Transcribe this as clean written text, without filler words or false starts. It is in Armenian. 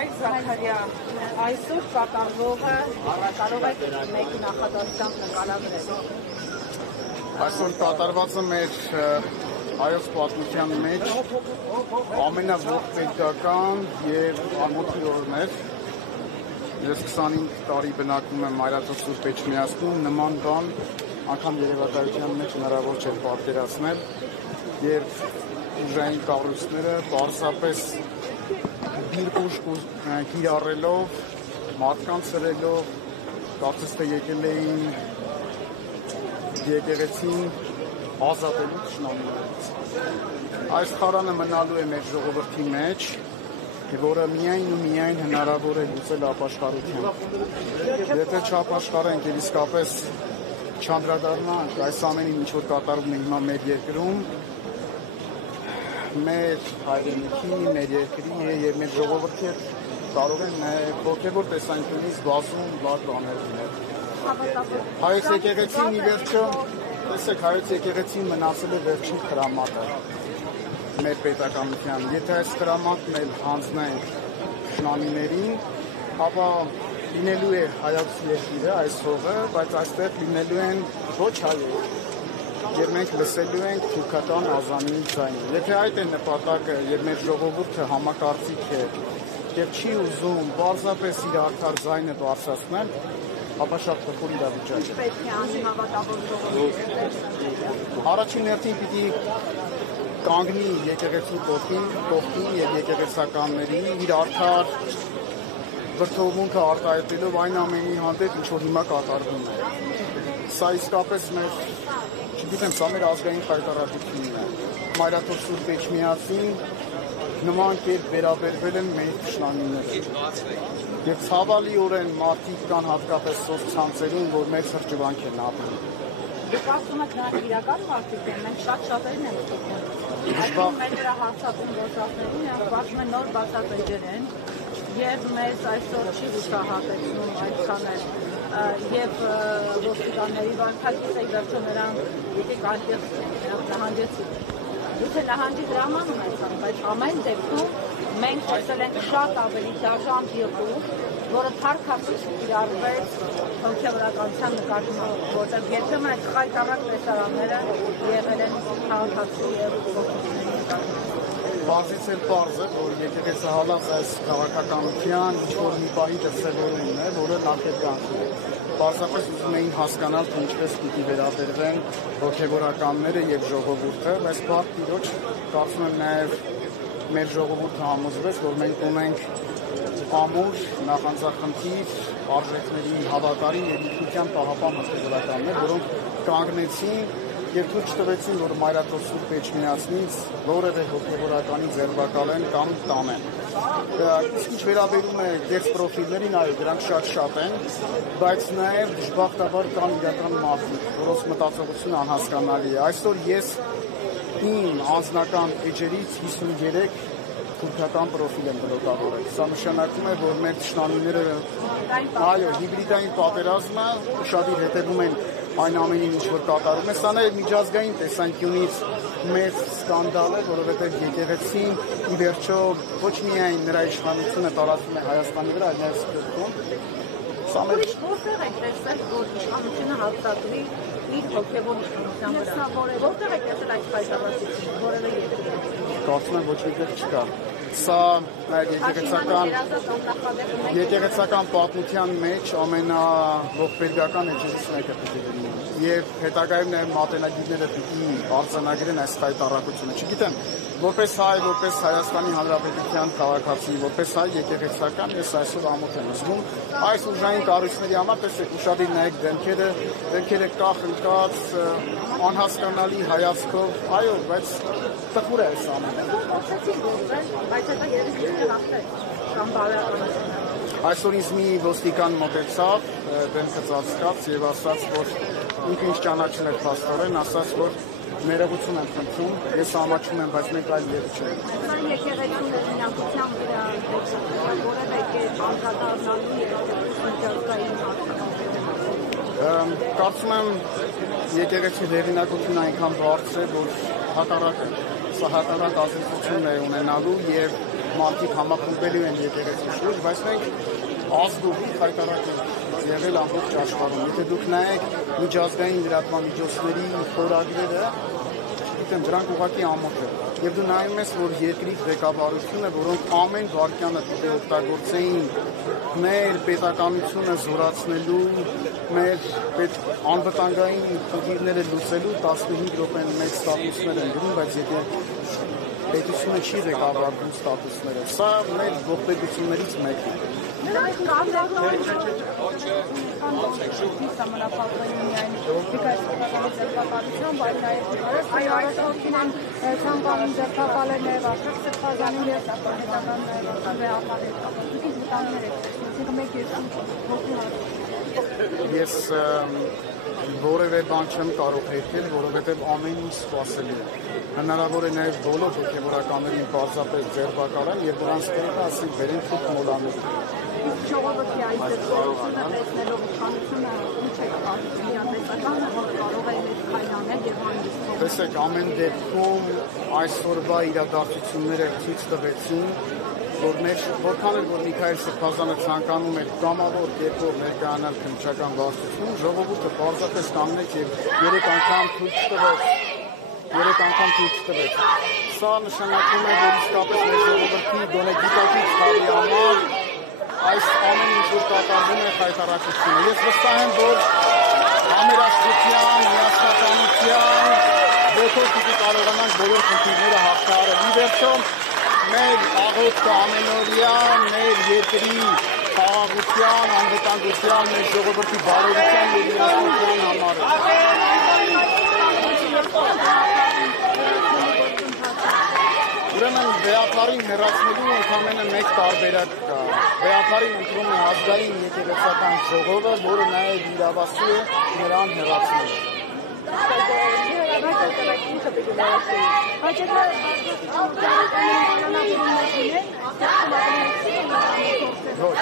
Հայր Զաքարյան, այսօր կատարվողը կարող եք մեկ նախադասությամբ նկարագրել։ Այսօր կատարվածը մեր հայոց պատմության մեջ ամենաողբերգական և ամոթի օրն էր։ Ես 25 տարի բնակվում եմ Մայրաթոր Սուրբ Էջմիածնում, նման բան անգամ երևակայության մեջ հնարավոր չէր պատկերացնել, երբ ուժային կառույցները պարզապես դիրքուժ կիրառելով, մարդկանց սրելով, կարծես թե եկել էին եկեղեցին ազատելու թշնամիներից։ Այս խարանը մնալու է մեր ժողովրդի մեջ, որը միայն ու միայն հնարավոր է լուծել ապաշխարություն։ Եթե չապաշխարենք և իսկապես չանդրադառնանք այս ամենին, ինչ որ կատարվում է հիմա մեր երկրում, մեր հայրենիքի, մեր երկրի և մեր ժողովրդի հետ կարող են հոգևոր տեսանկյունից բազում լավ բաներ լինել։ Հայոց եկեղեցին ի վերջո, տեսեք, հայոց եկեղեցին մնացել է վերջին խրամատը մեր պետականության։ Եթե այս խրամատն էլ հանձնենք թշնամիներին, ապա լինելու է հայոց երկիրը, այս հողը, բայց այստեղ լինելու են ոչ հայեր, և մենք լսելու ենք թուրքական ազանի ձայնը։ Եթե այդ է նպատակը և մեր ժողովուրդը համակարծիք է և չի ուզում պարզապես իր արդար ձայնը բարձրացնել, ապա շատ տխուր իրավիճակ է։ Պետք է անի հավատավոր ժողովուրդը։ Առաջին հերթին պիտի կանգնի եկեղեցու կողքին և եկեղեցականներին իր արդար վրդովմունքը արտահայտելով այն ամենի հանդեպ, ինչ որ հիմա կատարվում է։ Սա իսկապես մեր, չգիտեմ, սա մեր ազգային խայտառակությունն է։ Մայրաթոր Սուրբ Էջմիածին նման կերպ վերաբերվել են մեր թշնամիները։ Եվ ցավալիորեն մարդիկ կան հատկապես սոցցանցերում, որ մեր սրճվանք են ապրում։ Դուք ասում եք նրանք իրական մարդիկ են, մենք շատերին ենք տեսնում։ Այսինքն մեր վրա հարձակում գործածներին նրանք բացում են նոր բացած էջեր են, և մեզ այսօր չի հուսահատեցնում այդքան էլ, և ոստիկանների վարքագիծը ի վերջո նրանք պիտի կանչեցին, նրանք նահանջեցին։ Գուցե նահանջի դրաման ունեցան, բայց ամեն դեպքում մենք տեսել ենք շատ ավելի դաժան եղում, որը թարքացուց կիրառվեց հոգևորականության նկատմամբ, որտեղ երբեմն այդ խայտառակ տեսարանները եղել են քաղաքացու և ոգիների նկատմամբ։ Պարզից էլ պարզ է, որ եկեղեցը հալած այս քաղաքականության ինչ-որ մի պահի դրսևորումն է, որը նախերգանք է։ Պարզապես ուզում էին հասկանալ, թե ինչպես պիտի վերաբերվեն հոգևորականները և ժողովուրդը, բայց բարդ տիրոջ կարծում եմ նաև մեր ժողովուրդը համոզվեց, որ մենք ունենք ամուր, նախանձախնդիր, արժեքներին հավատարիմ և ինքնության պահապան հոգևորականներ, որոնք կանգնեցին և թույլ չտվեցին, որ Մայրաթոր Սուրբ Էջմիածնից որևէ հոգևորականի ձերբակալեն կամ տանեն։ Իսկ ինչ վերաբերում է կեղծ պրոֆիլներին, այո, դրանք շատ են, բայց նաև դժբախտաբար կան իրական մարդիկ, որոնց մտածողությունը անհասկանալի է։ Այսօր ես իմ անձնական էջերից 53 թուրքական պրոֆիլ եմ բլոկավորել։ Սա նշանակում է, որ մեր թշնամիները, այո, հիբրիդային պատերազմը ուշադիր հետևում են այն ամենին, ինչ որ կատարում է։ Սա նաև միջազգային տեսանկյունից մեծ սկանդալ է, որովհետև եկեղեցին ի վերջո ոչ միայն նրա իշխանությունը տարածվում է Հայաստանի վրա, այլ նաև Սփյուռքում։ Սա մեր որտեղ եք տեսել, որ իշխանությունը հաստատվի իր հոգևոր իշխանության վրա։ Որտեղ եք տեսել այդ խայտառակությունը, որևէ երկրում։ Կարծում եմ ոչ մի տեղ չկա։ Սա նաև եկեղեցական պատմության մեջ ամենաողբերգական էջերից մեկը պիտի լինի։ Եվ հետագայում նաև մատենագիրները պիտի արձանագրեն այս խայտառակությունը։ Չգիտեմ, որպես հայ, որպես Հայաստանի Հանրապետության քաղաքացի, որպես հայ եկեղեցական, ես այսօր ամոթ եմ զգում այս ուժային կառույցների համար, տեսեք, ուշադիր նայեք դեմքերը կախ ընկած, անհասկանալի հայացքով, այո, բայց տխուր է այս ամենը։ Այսօր ինձ մի ոստիկան մոտեցավ, դեմքը ծածկած և ասաց, որ ինքը ինչ ճանաչել էր փաստորեն, ասաց, որ ներողություն եմ խնդրում, ես ամաչում եմ, բայց մենք այլ երբ չենք։ Սա եկեղեցու հեղինակության վրա որևէ կերպ անդրադառնալու միջազգային Կարծում եմ եկեղեցու հեղինակությունը այնքան բարձր է, որ հակառակը, սա հակառակ ազդեցություն է ունենալու և մարդիկ համախմբելու են եկեղեցու շուրջ, բայց մենք ազգովի հայտարարել ենք եղել ամբողջ աշխարհում։ Եթե դուք նայեք միջազգային լրատվամիջոցների խորագրերը, գիտեմ, դրանք ուղղակի ամոթ են։ Եվ դու նայում ես, որ երկրի ղեկավարությունը, որոնք ամեն վայրկյանը պետք է օգտագործեին մեր պետականությունը զորացնելու, մեր անվտանգային խնդիրները լուծելու 15 րոպեն մեծ ստատուսներ են գրում, բայց եթե պետությունը չի ղեկավարվում ստատուսները, սա մեր ողբերգություններից մեկն է։ Նրանք կազմակերպում համանախապատային միայն դիկայսական ձերբակալությամբ, այլ նաև այո, առաջորդին են ցանկանում ձերբակալել նաև աշխարհ սրբազանին և սապահետական վեհապարեր կապատուկի վտանգներ եք, այսինքն մեկ երկու Ես որևէ բան չեմ կարող հետել, որովհետև ամեն ինչ սպասելի է։ Հնարավոր է նաև բոլոր հոգևորականներին պարզապես ձերբակալել և նրանց տեղը ասենք բերեն թուք մոլաներ։ Ժողովրդի այս ձեռքբերությունը տեսնելով իշխանությունը ինչ է կարծում իատեսական, որ կարող է մեծ քայլ անել և հանգստով։ Տեսեք, ամեն դեպքում այսօրվա իրադարձությունները ցույց տվեցին, որ մեր որքան էլ որ Միքայել Սրբազանը ցանկանում էր կամավոր կերպով ներկայանալ քննչական բարձրությունում, ժողովուրդը պարզապես կանգնեց և 3 անգամ ցույց տվեց։ Սա նշանակում է, որ իսկապես մեր ժողովրդի գոնե գիտակից խավի համար այս ամեն ինչ որ կատարվում է հայտարարությունը։ Ես վստահ եմ, որ համերաշխության, միասնականության ոգով պիտի կարողանանք բոլոր խնդիրները հաղթահարել։ Ի վերջո, մեր աղոթքը ամենօրյա, մեր երկրի խաղաղության, անվտանգության, մեր ժողովրդի բարօրության և միասնության համար Ուրեմն վեհապարին հեռացնելու ընդամենը մեկ տարբերակ կա։ Վեհապարին ընտրում է ազգային եկեղեցական ժողովը, որը նաև իրավասու է նրան հեռացնել։ Ոչ։